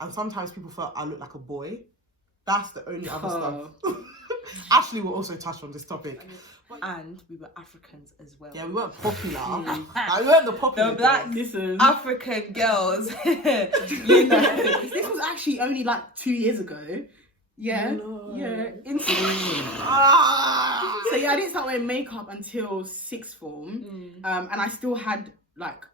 and sometimes people felt I looked like a boy. That's the only other stuff. Ashley will also touch on this topic. And we were Africans as well. Yeah, we weren't popular. Like, we weren't the popular. The black African girls. You know. This was actually only like 2 years ago. Yeah. No. Yeah. So yeah, I didn't start wearing makeup until sixth form. And I still had like,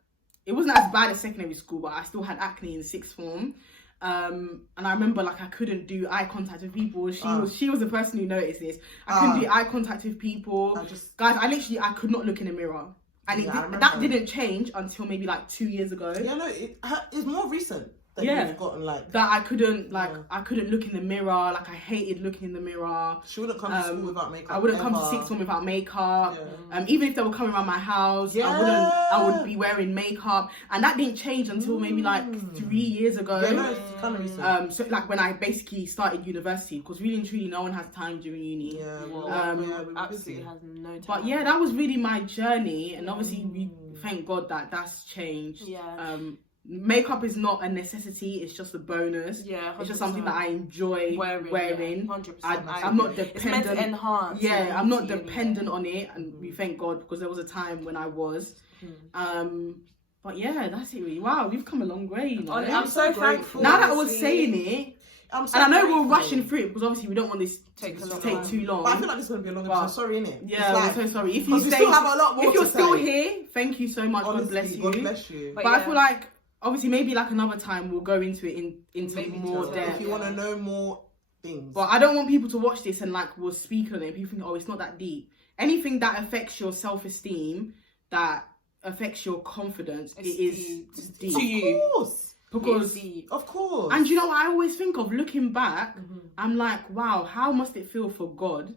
it wasn't as bad as secondary school, but I still had acne in sixth form. And I remember like I couldn't do eye contact with people. She was the person who noticed this. I couldn't do eye contact with people. Guys, I could not look in the mirror. And that didn't change until maybe like 2 years ago. Yeah, no, it's more recent. That you've gotten like that. I couldn't look in the mirror. Like I hated looking in the mirror. She wouldn't come to school without makeup. I wouldn't come to sixth form without makeup. Even if they were coming around my house, I would be wearing makeup, and that didn't change until maybe like 3 years ago. Yeah, no, it's kind of recent. So like when I basically started university, because really and truly no one has time during uni. Yeah, well, absolutely has no time. But yeah, that was really my journey, and obviously we thank God that that's changed. Yeah. Makeup is not a necessity, it's just a bonus. Yeah, 100%. It's just something that I enjoy wearing. 100%. I'm not dependent. It's meant to enhance. Yeah, I'm not dependent on it, and we thank God, because there was a time when I was. But yeah, that's it really. Wow, we've come a long way, you know. I'm so thankful. Now that I was saying it, and I know we're rushing through it, because obviously we don't want this to take too long. But I feel like this is going to be a long episode. Sorry, innit? Yeah, we're so sorry. If you still have a lot more if you're still here, thank you so much. Honestly, God bless you. But I feel like, obviously, maybe like another time we'll go into it into maybe more depth. If you want to know more things. But I don't want people to watch this and like we'll speak on it. People think, oh, it's not that deep. Anything that affects your self-esteem, that affects your confidence, it is deep. To you. Of course. Because, of course. And you know what I always think of, looking back, I'm like, wow, how must it feel for God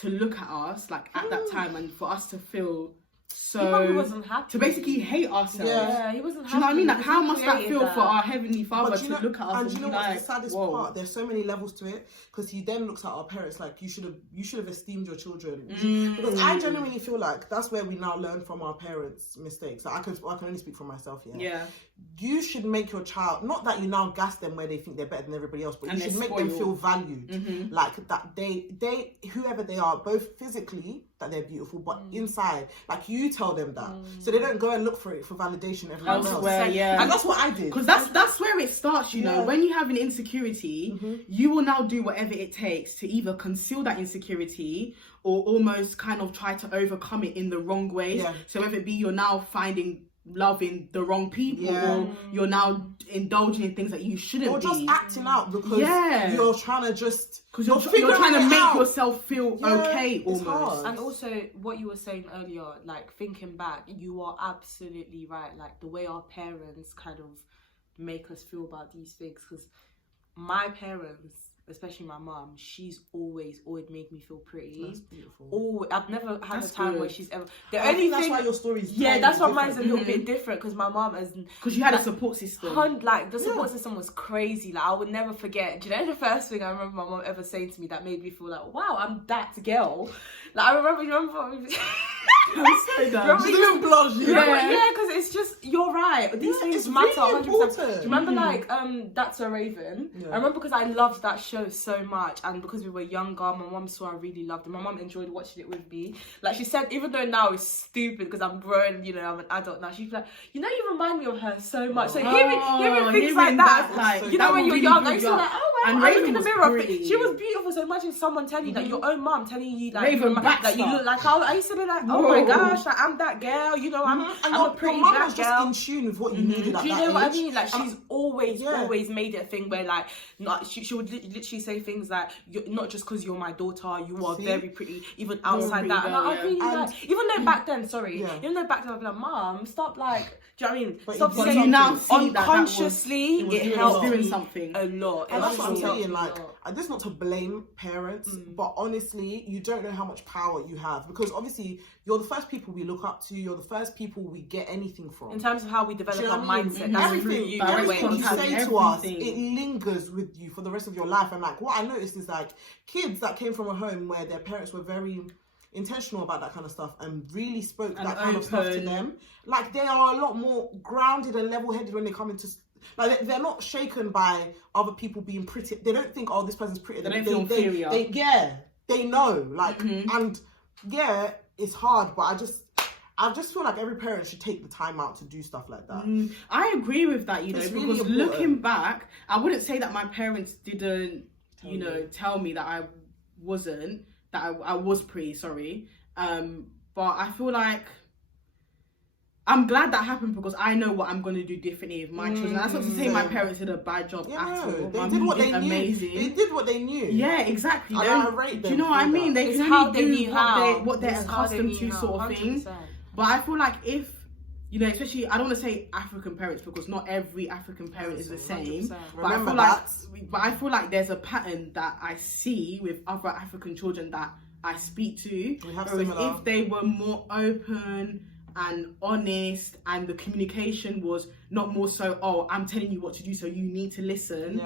to look at us like at that time, and for us to feel so, he wasn't happy. To basically hate ourselves. Yeah, he wasn't happy. Do you know what I mean? Like, how must that feel for our Heavenly Father to look at us and you know what's like, the saddest part? There's so many levels to it, because he then looks at our parents like, you should have esteemed your children. Because I genuinely feel like that's where we now learn from our parents' mistakes. Like, I can only speak for myself here. Yeah. You should make your child, not that you now gas them where they think they're better than everybody else, but you should make them feel valued. Like that they whoever they are, both physically, that they're beautiful, but inside, like, you tell them that, so they don't go and look for it for validation everywhere else. Yeah. And that's what I did, because that's where it starts. You know, when you have an insecurity, you will now do whatever it takes to either conceal that insecurity or almost kind of try to overcome it in the wrong ways. So whether it be you're now finding love in the wrong people, or you're now indulging in things that you shouldn't be, or just acting out because you're trying to you're trying to make yourself feel okay almost. And also what you were saying earlier, like, thinking back, you are absolutely right. Like, the way our parents kind of make us feel about these things, because my parents, especially my mum, she's always made me feel pretty. That's beautiful. I've never had a time where she's ever. That's why your story's that's why mine's a little bit different, because my mum is. Because you had a support system. Like, the support system was crazy. Like, I would never forget. Do you know the first thing I remember my mum ever saying to me that made me feel like, wow, I'm that girl. Like, I remember. I'm so done. Just a little blush. Yeah, because it's just, you're right. These things matter. Really 100%. Do you remember like That's a Raven? I remember because I loved that show so much, and because we were younger, my mum saw I really loved it. My mum enjoyed watching it with me. Like, she said, even though now it's stupid because I'm grown, you know, I'm an adult now, she's like, you know, you remind me of her so much. So hearing things like that, like, you know, when you're young, I used to be like, oh wow, I look in the mirror. She was beautiful. So imagine someone telling you, like, your own mum telling you, like, that you look like, I used to be like, oh my gosh, like, I'm that girl, you know, I'm a pretty black girl. Just in tune with what you needed at that age. Do you know what I mean? Like, she's always made it a thing where, like, she would literally say things like, not just because you're my daughter, you are very pretty, even outside that. And I really like, even though back then, even though back then I'd be like, Mom, stop, like, do you know what I mean? But stop saying, you now see unconsciously, it helped doing me something a lot. And that's what I'm saying, like, this is not to blame parents, but honestly, you don't know how much power you have, because obviously you're the first people we look up to, you're the first people we get anything from. In terms of how we develop our mindset, that's everything you say to us, it lingers with you for the rest of your life. And like, what I noticed is, like, kids that came from a home where their parents were very intentional about that kind of stuff and really spoke that kind of stuff to them, like, they are a lot more grounded and level-headed when they come into Like they're not shaken by other people being pretty. They don't think, oh, this person's pretty. They don't feel inferior. They know, like, and yeah, it's hard, but I just feel like every parent should take the time out to do stuff like that. I agree with that, you know, It's because really looking back, I wouldn't say that my parents didn't, tell me that I wasn't, that I was pretty, sorry. But I feel like I'm glad that happened because I know what I'm going to do differently with my children. That's not to say my parents did a bad job at all. They did what they knew. They did what they knew. Yeah, exactly. I rate them. Do you know what I mean? They can only do what they're accustomed to, sort of thing. But I feel like if, you know, especially, I don't want to say African parents because not every African parent is the same. But I feel like there's a pattern that I see with other African children that I speak to. If they were more open and honest and the communication was not more so, oh, I'm telling you what to do so you need to listen.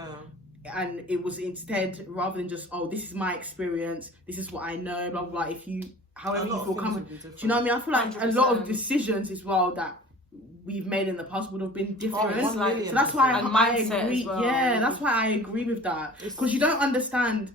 And it was instead, rather than just, oh, this is my experience, this is what I know, blah blah blah. If you, however you feel comfortable, do you know what I mean? I feel like 100%. A lot of decisions as well that we've made in the past would have been different. So that's why I agree. Well. Yeah, that's why I agree with that, because you don't understand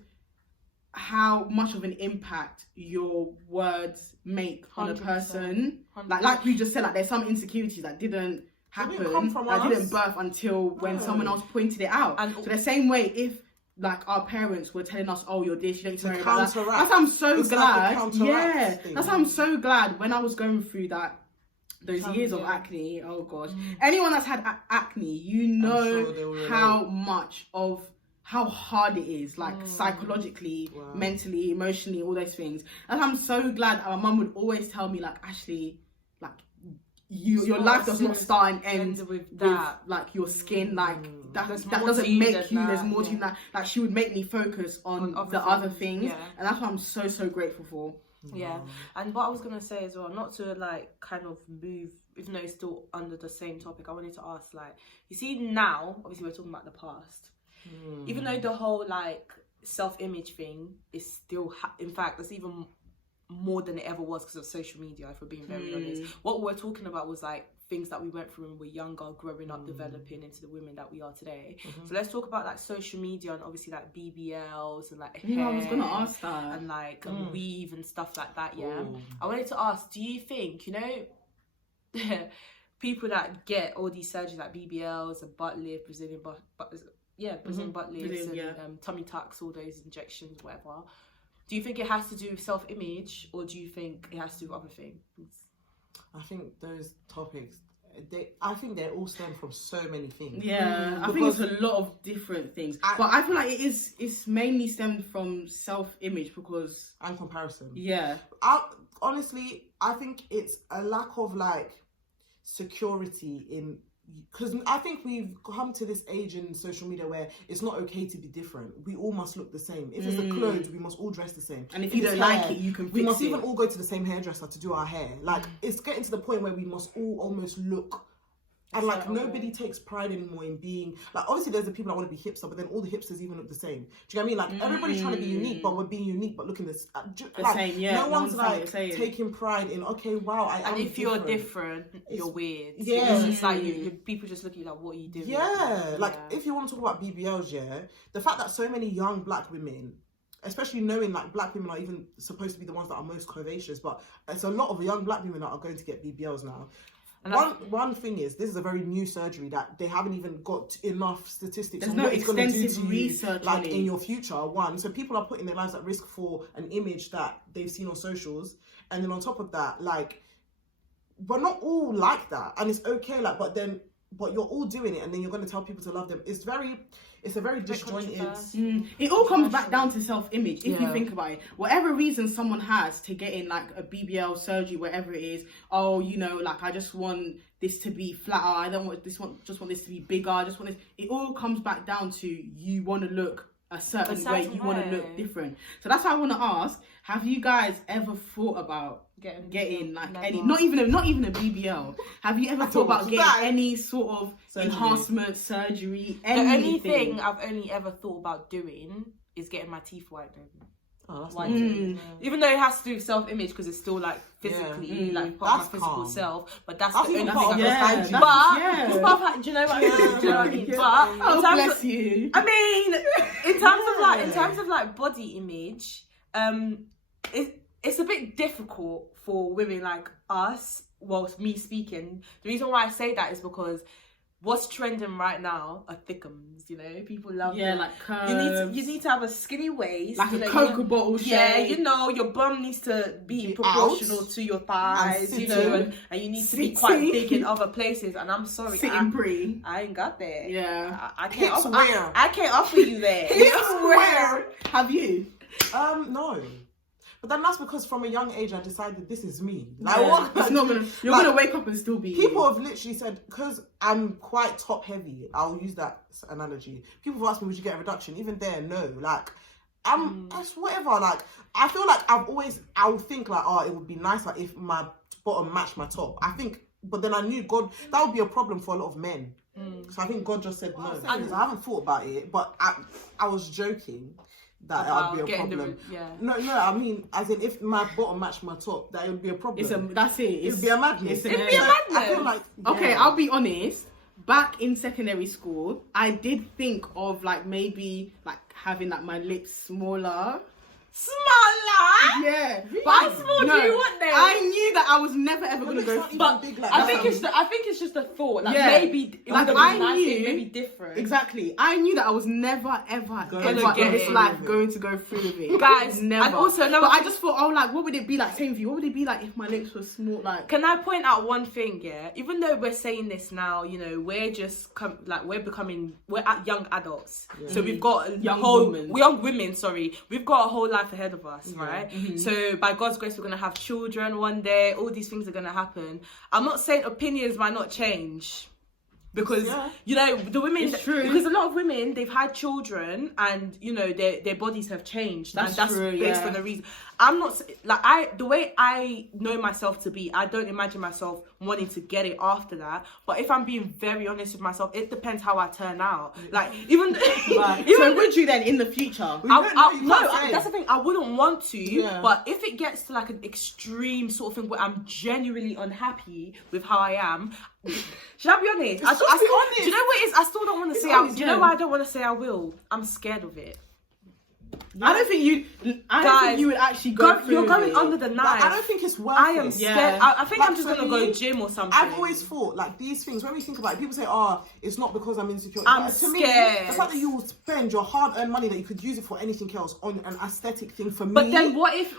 how much of an impact your words make on a person. 100%. Like we just said, like there's some insecurities that didn't happen, that didn't birth until when someone else pointed it out. And so the same way, if like our parents were telling us, oh, you're this, you don't need to worry about that. That's why I'm so glad. Yeah, that's why I'm so glad when I was going through those years of acne. Oh gosh, anyone that's had acne, you know how hard it is, like psychologically, mentally, emotionally, all those things. And I'm so glad my mum would always tell me, like, Ashley, like, your life does not start and end with like your skin, like that doesn't make you, there's more to you than that. Like, she would make me focus on the other things, and that's what I'm so grateful for. Yeah, and what I was gonna say as well, not to like kind of move, even though it's still under the same topic, I wanted to ask, like, you see now, obviously we're talking about the past, even though the whole like self-image thing is still, in fact, it's even more than it ever was because of social media, if we're being very honest. What we're talking about was like things that we went through when we were younger, growing up, developing into the women that we are today. So let's talk about like social media and obviously like BBLs and like hair, I was gonna ask that, and like weave and stuff like that. I wanted to ask, do you think, you know, people that get all these surgeries like BBLs and butt lift, Brazilian butt lifts and tummy tucks, all those injections, whatever, do you think it has to do with self-image, or do you think it has to do with other things? I think those topics, I think they all stem from so many things. Yeah, I think it's a lot of different things. But I feel like it's mainly stemmed from self-image because... And comparison. Yeah. Honestly, I think it's a lack of like security in... Because I think we've come to this age in social media where it's not okay to be different. We all must look the same. If it's the clothes, we must all dress the same. And if you don't like it, you can fix it. We must even all go to the same hairdresser to do our hair. Like, it's getting to the point where we must all almost look... And like nobody takes pride anymore in being like, obviously there's the people that want to be hipster, but then all the hipsters even look the same. Do you know what I mean? Like everybody's trying to be unique, but we're being unique, but looking the same. Yeah, no one's like taking pride in, okay, wow, I am. And if you're different, you're weird. Yeah, it's just like people just look at you like, what are you doing? Yeah, like if you want to talk about BBLs, the fact that so many young black women, especially knowing like black women are even supposed to be the ones that are most curvaceous, but it's a lot of young black women that are going to get BBLs now. One thing is, this is a very new surgery that they haven't even got enough statistics on what it's going to do to you, like in your future. So people are putting their lives at risk for an image that they've seen on socials, and then on top of that, like, we're not all like that, and it's okay. Like, but you're all doing it, and then you're going to tell people to love them. It's a very disjointed. It all comes back down to self-image. If you think about it, whatever reason someone has to get in like a BBL surgery, whatever it is, oh, you know, like I just want this to be flatter. I don't want this one. Just want this to be bigger. I just want this. It all comes back down to you want to look a certain way. You want to look different. So that's why I want to ask: have you guys ever thought about getting like any, not even a BBL? Have you ever thought about getting any sort of enhancement surgery? The only thing I've only ever thought about doing is getting my teeth whitened. Oh, that's Why? nice. Even though it has to do with self-image because it's still like physically like part of my physical calm. self, but that's That's the even only part thing of I your can. hygiene. But do you know what I mean? Do you know what I mean? But in terms of, you. I mean, in terms of like body image, it's a bit difficult for women like us. Well, me speaking. The reason why I say that is because what's trending right now are thickums, you know? People love them. like curves. You need to have a skinny waist. Like a Coca bottle shape. Yeah, you know, your bum needs to be proportional to your thighs, you know, and you need to be quite big in other places. And I'm sorry, I ain't got that. Yeah. I can't offer you that. Where? Have you? No. But then that's because from a young age I decided this is me. Like, It's not gonna. You're gonna wake up and still be. People have literally said, because I'm quite top heavy. I'll use that analogy. People have asked me, would you get a reduction? Even there, no. Like, that's whatever. Like, I feel like I would think like, oh, it would be nice like if my bottom matched my top. I think, but then I knew God, that would be a problem for a lot of men. So I think God just said no. I haven't thought about it, but I was joking. That would be a problem. No, I mean, as in, if my bottom matched my top, that would be a problem. That's it. It'd be a madness. It'd be a madness. I feel like, okay, I'll be honest. Back in secondary school, I did think of like maybe like having like my lips smaller. Smaller? Yeah. But how small do you want them? I knew that I was never ever gonna go. But big like I think it's just a thought. Like maybe it would have been nice, maybe different. Exactly. I knew that I was never ever in this life going to go through with it. Guys, never. And also, but I just thought, like, what would it be like? Same for you. What would it be like if my lips were small? Like, can I point out one thing? Yeah, even though we're saying this now, you know, we're just we're at young adults, so we've got young women. Sorry, we've got a whole life ahead of us, right? So by God's grace, we're gonna have children one day. All these things are gonna happen. I'm not saying opinions might not change. Because you know the women, because a lot of women, they've had children and you know their bodies have changed, and that's based on a reason. I'm not like the way I know myself to be, I don't imagine myself wanting to get it after that. But if I'm being very honest with myself, it depends how I turn out. Like even so would you then in the future? That's the thing. I wouldn't want to, but if it gets to like an extreme sort of thing where I'm genuinely unhappy with how I am. Should I be honest? Do you know what it is? I still don't want to say. Do you know why I don't want to say I will? I'm scared of it. I don't think you would actually go through You're going it. under the knife. I don't think it's worth I am scared. I think I'm just going to go gym or something. I've always thought, like, these things, when we think about it, people say, it's not because I'm insecure. I'm to scared. Me, the fact that you will spend your hard-earned money that you could use it for anything else on an aesthetic thing for me. But then what if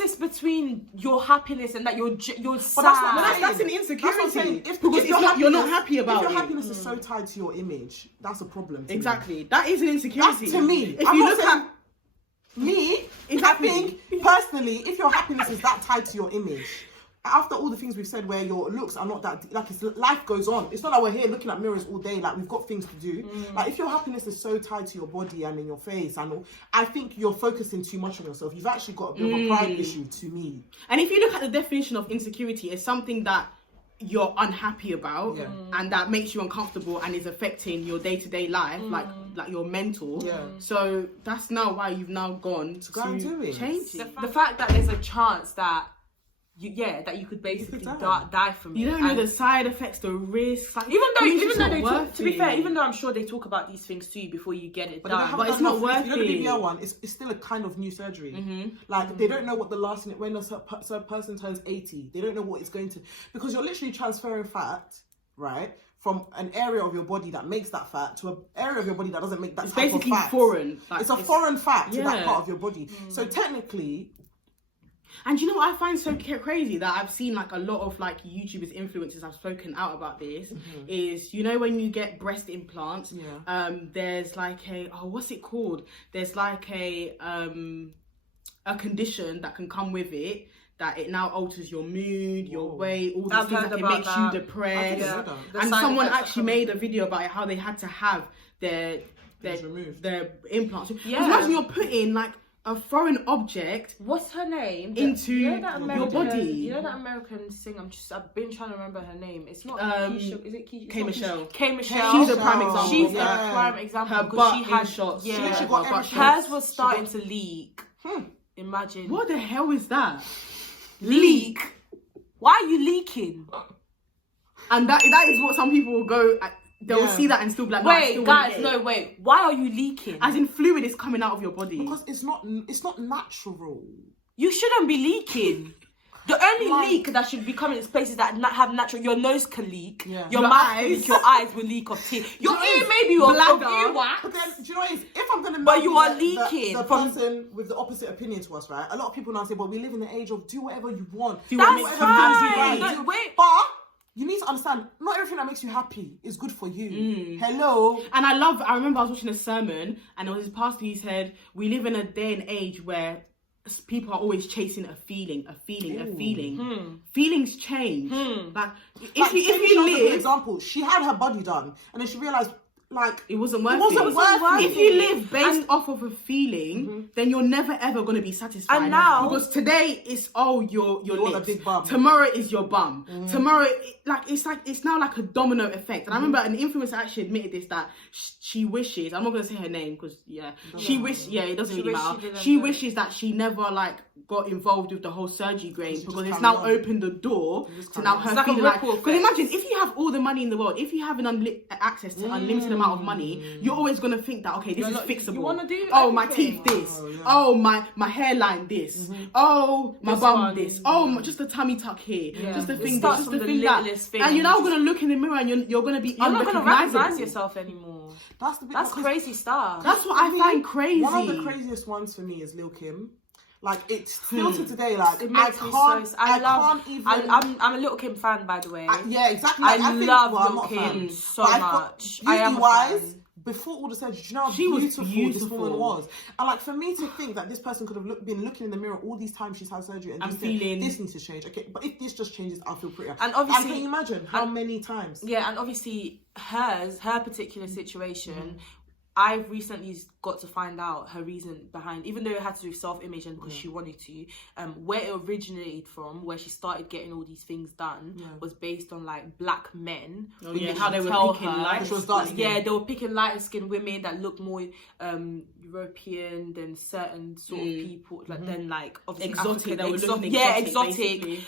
it's between your happiness and that you're sad? That's an insecurity. Because you're not happy about it. If your happiness is so tied to your image, that's a problem. Exactly. That is an insecurity. That's to me. If you look at me, I think personally, if your happiness is that tied to your image, after all the things we've said where your looks are not that, like, life goes on. It's not like we're here looking at mirrors all day, like we've got things to do. Like, if your happiness is so tied to your body and in your face, and all, I think you're focusing too much on yourself. You've actually got a bit of a pride issue to me. And if you look at the definition of insecurity, it's something that you're unhappy about and that makes you uncomfortable and is affecting your day-to-day life, like your mental. So that's now why you've now gone to change it. The fact that there's a chance that you could basically die from it. You don't know the side effects, the risks. Like, even though they talk, to be fair, even though I'm sure they talk about these things to you before you get it done, but it's not worth it. You know the BBL one, it's still a kind of new surgery. Like, they don't know what the lasting, when a person turns 80, they don't know what it's going to, because you're literally transferring fat, right, from an area of your body that makes that fat to an area of your body that doesn't make that type of fat. It's basically foreign. Like, it's a foreign fat to that part of your body. So technically... And you know what I find so crazy that I've seen like a lot of like YouTubers, influencers have spoken out about this is, you know, when you get breast implants, there's like what's it called? There's like a condition that can come with it, that it now alters your mood, your weight, all these things, that it makes you depressed. And someone actually made a video about it, how they had to have their implants. Imagine you're putting like a foreign object. What's her name? Into your body. You know that American singer? I've been trying to remember her name. It's not Keisha. Is it Keisha? K Michelle. K Michelle. She's a prime example. She's a prime example Her because butt she had shots. Yeah, she got hers was starting to leak. Imagine. What the hell is that? Leak? Why are you leaking? And that is what some people will go. They'll see that and still be like, wait, guys, no, wait. Why are you leaking? As in, fluid is coming out of your body. Because it's not natural. You shouldn't be leaking. The only leak that should be coming in places that have natural. Your nose can leak. Yeah. Your mouth can leak. Your eyes will leak of teeth. Your ear maybe your ear wax. But then, do you know what it is? If I'm going to but you are leaking. The person with the opposite opinion to us, right? A lot of people now say, well, we live in the age of do whatever you want. That's fine. No, wait. But you need to understand, not everything that makes you happy is good for you. Hello. And I remember I was watching a sermon and there was this pastor who said, we live in a day and age where people are always chasing a feeling. Feelings change. Like, if you live... For example, she had her body done and then she realised, like, it wasn't worth it. If you live based off of a feeling, then you're never ever going to be satisfied. And now, because today is your lips. A big bum. Tomorrow is your bum. Tomorrow, it's now like a domino effect. And I remember an influencer actually admitted this, that she wishes. I'm not going to say her name because it doesn't really matter. She wishes that she never got involved with the whole surgery game because it's now opened the door to now her feeling like. Because imagine if you have all the money in the world, if you have access to unlimited amount of money, you're always gonna think that this is fixable. You wanna do my teeth this. My hairline this. My bum this. Just the tummy tuck here. Just the thing this. Just the thing that. And you're now gonna look in the mirror and you're gonna be you're not gonna recognize yourself anymore. That's crazy stuff. That's what I find crazy. One of the craziest ones for me is Lil' Kim. Like, it's still to today, like, it makes me so... I'm a Lil' Kim fan, by the way. Yeah, exactly. Like, I love Lil' Kim so much. Beauty-wise, before all the surgery, do you know how beautiful this woman was? And, like, for me to think that this person could have been looking in the mirror all these times she's had surgery and just feeling this needs to change. Okay, but if this just changes, I'll feel prettier. And obviously... can you imagine how many times? Yeah, and obviously her particular situation... I've recently got to find out her reason behind, even though it had to do with self-image and because she wanted to, where it originated from, where she started getting all these things done, was based on like black men. How they were picking they were picking lighter skinned women that looked more European than certain sort of people, then like obviously exotic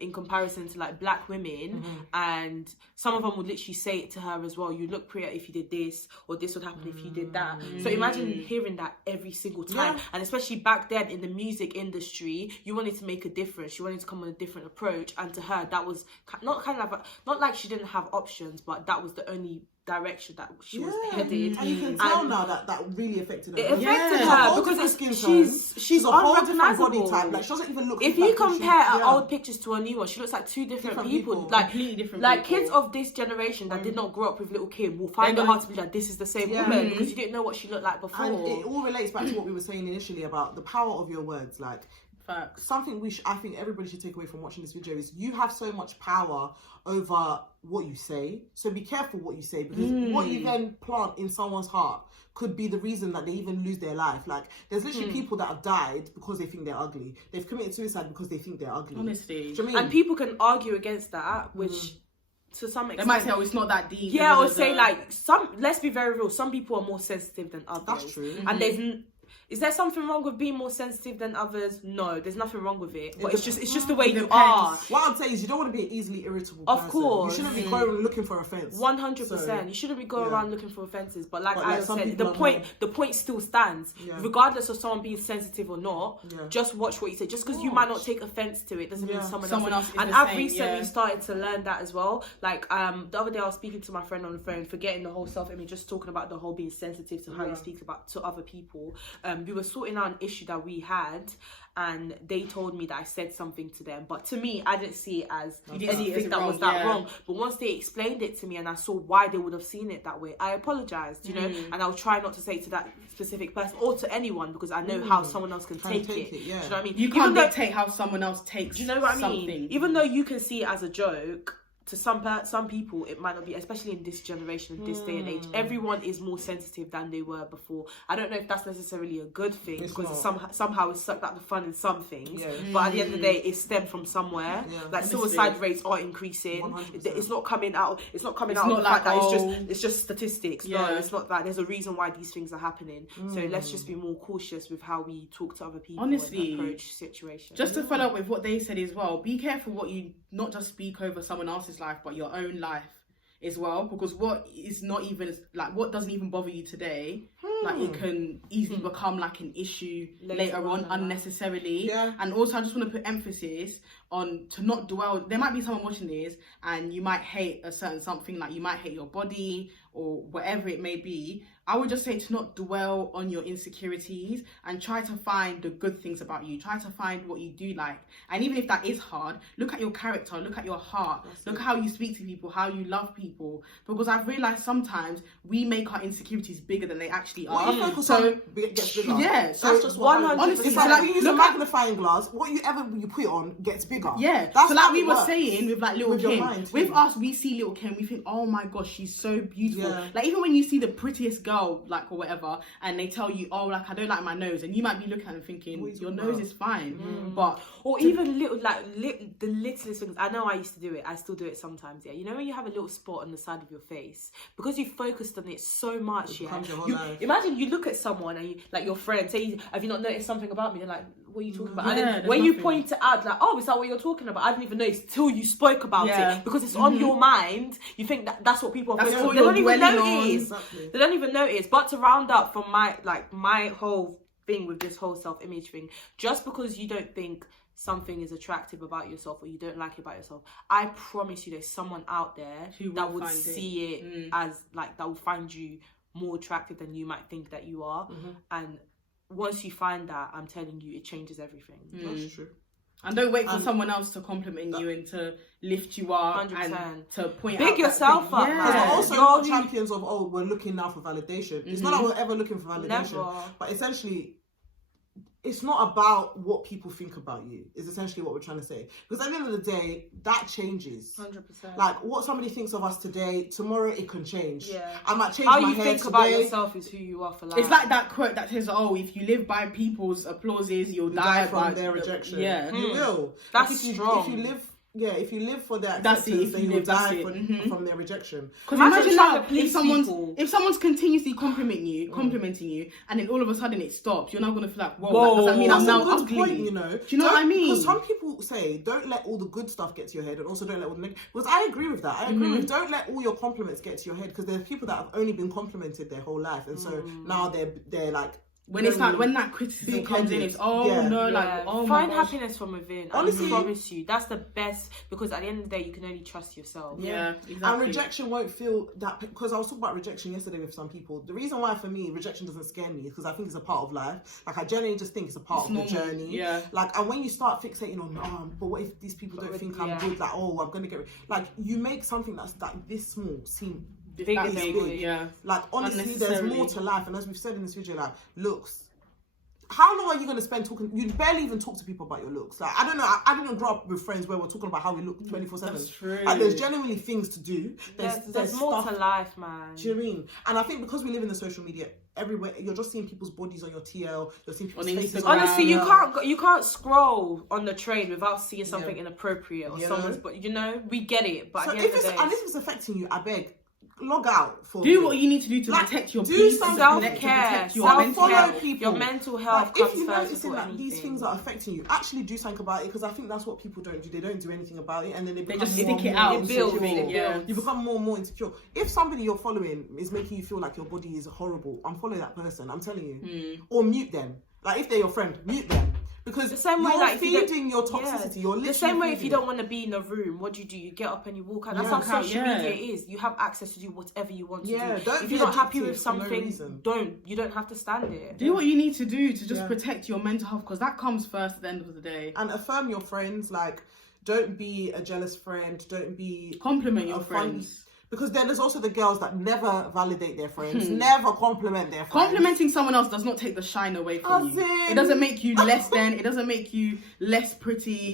in comparison to like black women, and some of them would literally say it to her as well. You look prettier if you did this, or this would happen if you did that. So imagine hearing that every single time, and especially back then in the music industry, you wanted to make a difference. You wanted to come with a different approach, and to her that was not like she didn't have options, but that was the only direction that she was headed. And you can tell now that really affected her. It affected her because she's a whole different body type. Like, she doesn't even look. If you compare her old pictures to a new one, she looks like two different people. Like completely different. Like kids of this generation that did not grow up with Lil' Kim will find it hard to be like, this is the same woman, because you didn't know what she looked like before. And it all relates back to what we were saying initially about the power of your words. Like, something I think everybody should take away from watching this video is you have so much power over what you say. So be careful what you say, because what you then plant in someone's heart could be the reason that they even lose their life. Like, there's literally people that have died because they think they're ugly. They've committed suicide because they think they're ugly. Honestly. Do you know what I mean? And people can argue against that, which to some extent... They might say, oh, it's not that deep. Yeah, or say like, let's be very real, some people are more sensitive than others. That's true. And is there something wrong with being more sensitive than others? No, there's nothing wrong with it. But it's just the way you are. What I'm saying is you don't want to be an easily irritable person. Of course. You shouldn't be going looking for offence. 100%. You shouldn't be going around looking for offences. But like I said, the point still stands. Yeah. Regardless of someone being sensitive or not, just watch what you say. Just because you might not take offence to it doesn't mean someone else is and I've recently started to learn that as well. Like the other day I was speaking to my friend on the phone, forgetting the whole self-image, just talking about the whole being sensitive to how you speak about to other people. We were sorting out an issue that we had, and they told me that I said something to them, but to me I didn't see it as anything that was that wrong. But once they explained it to me and I saw why they would have seen it that way, I apologized, you know, and I'll try not to say it to that specific person or to anyone, because I know how someone else can take it. Do you know what I mean? You can't dictate how someone else takes. Do you know what I mean? Even though you can see it as a joke, to some people, it might not be, especially in this generation, this day and age. Everyone is more sensitive than they were before. I don't know if that's necessarily a good thing, because somehow it's sucked out the fun in some things. Yeah. But at the end of the day, it stemmed from somewhere. Yeah. Like suicide rates are increasing. 100%. It's not coming out. It's not coming out of the fact that it's just statistics. Yeah. No, it's not that. There's a reason why these things are happening. So let's just be more cautious with how we talk to other people. Honestly, and approach situations. Just to follow up with what they said as well, be careful what you not just speak over someone else's life, but your own life as well, because what is not even like what doesn't even bother you today, like it can easily become like an issue later on unnecessarily. Yeah. And also I just want to put emphasis on to not dwell. There might be someone watching this and you might hate a certain something, like you might hate your body or whatever it may be. I would just say to not dwell on your insecurities and try to find the good things about you. Try to find what you do like. And even if that is hard, look at your character, look at your heart, look at how you speak to people, how you love people. Because I've realised sometimes we make our insecurities bigger than they actually are. So it gets bigger. Yeah, so that's just 100%. Honestly, it's like you use a magnifying glass, whatever you put it on gets bigger. Yeah, that's so like we were saying with like little Kim. With us, we see little Kim, we think, oh my gosh, she's so beautiful. Yeah. Like even when you see the prettiest girl, like or whatever, and they tell you, oh, like I don't like my nose, and you might be looking at them thinking your nose is fine, but or even little the littlest things. I know I used to do it. I still do it sometimes. Yeah, you know when you have a little spot on the side of your face because you focused on it so much. Yeah, imagine you look at someone and you, like your friend say, have you not noticed something about me? They're like, what are you talking about? And then when you point it out, like, oh, is that what you're talking about? I didn't even notice till you spoke about it, because it's on your mind. You think that's what people are thinking. They don't even notice. Exactly. They don't even notice. But to round up from my whole thing with this whole self-image thing, just because you don't think something is attractive about yourself or you don't like it about yourself, I promise you there's someone out there that would see it as like, that would find you more attractive than you might think that you are. And once you find that, I'm telling you, it changes everything. That's true. And don't wait for someone else to compliment you and to lift you up 100%. And to point out. Big yourself up, man. We're also not champions of, we're looking now for validation. It's not that we're ever looking for validation. Never. But essentially, it's not about what people think about you, is essentially what we're trying to say. Because at the end of the day, that changes. 100%. Like, what somebody thinks of us today, tomorrow it can change. Yeah. I might change how my you hair think today. About yourself is who you are for life. It's like that quote that says, if you live by people's applauses, you'll die from their rejection. Yeah. You will. That's strong. If you live for their acceptance, then you'll die from their rejection. Because imagine now, if someone's continuously complimenting you, and then all of a sudden it stops, you're not going to feel like, whoa, does that mean I'm now ugly? Point, you know? Do you know what I mean? Because some people say, don't let all the good stuff get to your head, and also don't let all the negative. Because I agree with that. I agree with don't let all your compliments get to your head, because there's people that have only been complimented their whole life, and so now they're like. When it's like when that criticism comes in, it's find happiness from within. Honestly, I promise you, that's the best, because at the end of the day, you can only trust yourself. Yeah, exactly. And rejection won't feel that, because I was talking about rejection yesterday with some people. The reason why for me rejection doesn't scare me is because I think it's a part of life. Like I genuinely just think it's a part of the journey. Yeah. Like, and when you start fixating on, but what if these people don't think I'm good? Like, I'm gonna get like you make something that's like this small seem. Big, yeah. Like honestly, there's more to life, and as we've said in this video, like looks. How long are you going to spend talking? You barely even talk to people about your looks. Like I don't know. I didn't grow up with friends where we're talking about how we look 24/7. That's true. Like there's genuinely things to do. There's more to life, man. Do you know what I mean? And I think because we live in the social media everywhere, you're just seeing people's bodies on your TL. You're seeing people's faces. Honestly, you can't scroll on the train without seeing something inappropriate or someone's. But we get it. But so if it's affecting you, I beg. Log out. Do what you need to do to protect your peace. Do self-care. Follow people. Your mental health. If you're noticing that these things are affecting you, actually do something about it, because I think that's what people don't do. They don't do anything about it, and then they just stick it out. You become more and more insecure. If somebody you're following is making you feel like your body is horrible, unfollow that person. I'm telling you, or mute them. Like if they're your friend, mute them. Because the same way, you're feeding your toxicity. You're literally the same way. If you don't want to be in a room, what do? You get up and you walk out. That's how social media is. You have access to do whatever you want to do. If you're not happy with something, you don't have to stand it. Do what you need to do to just protect your mental health, because that comes first at the end of the day. And affirm your friends. Like, don't be a jealous friend. Don't be compliment your friends. Because then there's also the girls that never validate their friends, never compliment their friends. Complimenting someone else does not take the shine away from you. It doesn't make you less than. It doesn't make you less pretty.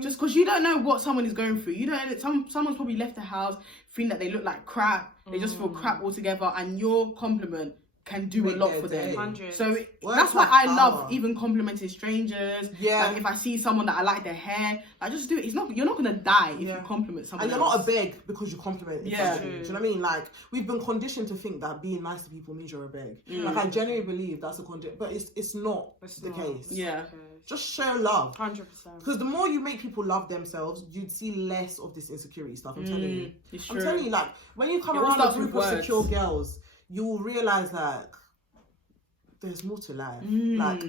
Just because you don't know what someone is going through. You don't. Someone's probably left the house feeling that they look like crap. They just feel crap altogether, and your compliment can do a lot for them. 100. So that's why I love even complimenting strangers. Yeah. Like if I see someone that I like their hair, I just do it. You're not gonna die if you compliment someone. And you're not a beg because you compliment. Yeah. Do you know what I mean? Like we've been conditioned to think that being nice to people means you're a beg. Like I genuinely believe that's a condition, but it's not the case. Yeah. Just show love. 100%. Because the more you make people love themselves, you'd see less of this insecurity stuff. I'm telling you. It's true. I'm telling you, like when you come around a group of secure girls, you will realise that there's more to life. Like,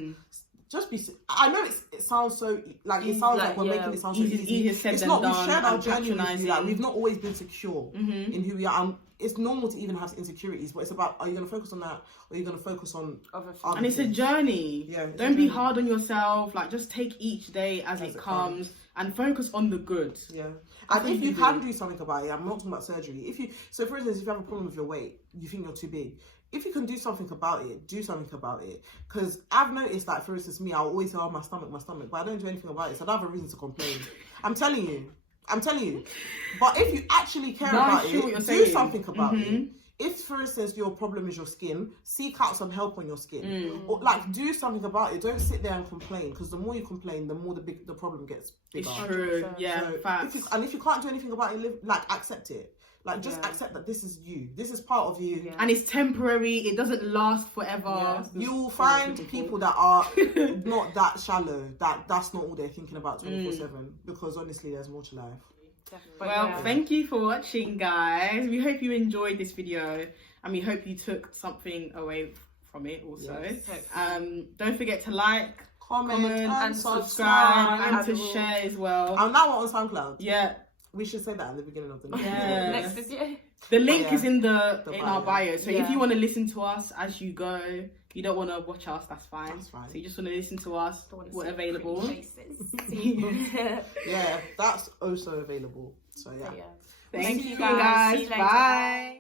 just be. I know it sounds so like it sounds like we're making it sound so easy. It's not. We've shared our journey with you. Like, we've not always been secure in who we are. And it's normal to even have insecurities, but it's about, are you going to focus on that, or are you going to focus on other things? And it's a journey. Yeah. Don't be hard on yourself. Like, just take each day as it comes. And focus on the good. Yeah. And if you can do something about it, I'm not talking about surgery. So for instance, if you have a problem with your weight, you think you're too big, if you can do something about it, do something about it. Because I've noticed that, for instance, me, I'll always say, oh, my stomach, but I don't do anything about it, so I don't have a reason to complain. I'm telling you. But if you actually care about it, do something about it. If, for instance, your problem is your skin, seek out some help on your skin. Or, like, do something about it. Don't sit there and complain, because the more you complain, the more the problem gets bigger. It's true. Yeah, so facts. If you can't do anything about it, accept it. Like, just accept that this is you. This is part of you. Yeah. And it's temporary. It doesn't last forever. Yeah. You will find people that are not that shallow, that's not all they're thinking about 24/7. Because, honestly, there's more to life. Definitely. Well, thank you for watching, guys. We hope you enjoyed this video. And we hope you took something away from it also. Yes. Don't forget to like, comment and subscribe. And to share as well. I'm now on SoundCloud. Yeah. We should say that at the beginning of the next video. The link is in our bio. So if you want to listen to us as you go, you don't want to watch us, that's fine. So you just want to listen to us, we're available. Yeah, that's also available. So yeah. Thank you guys. Bye.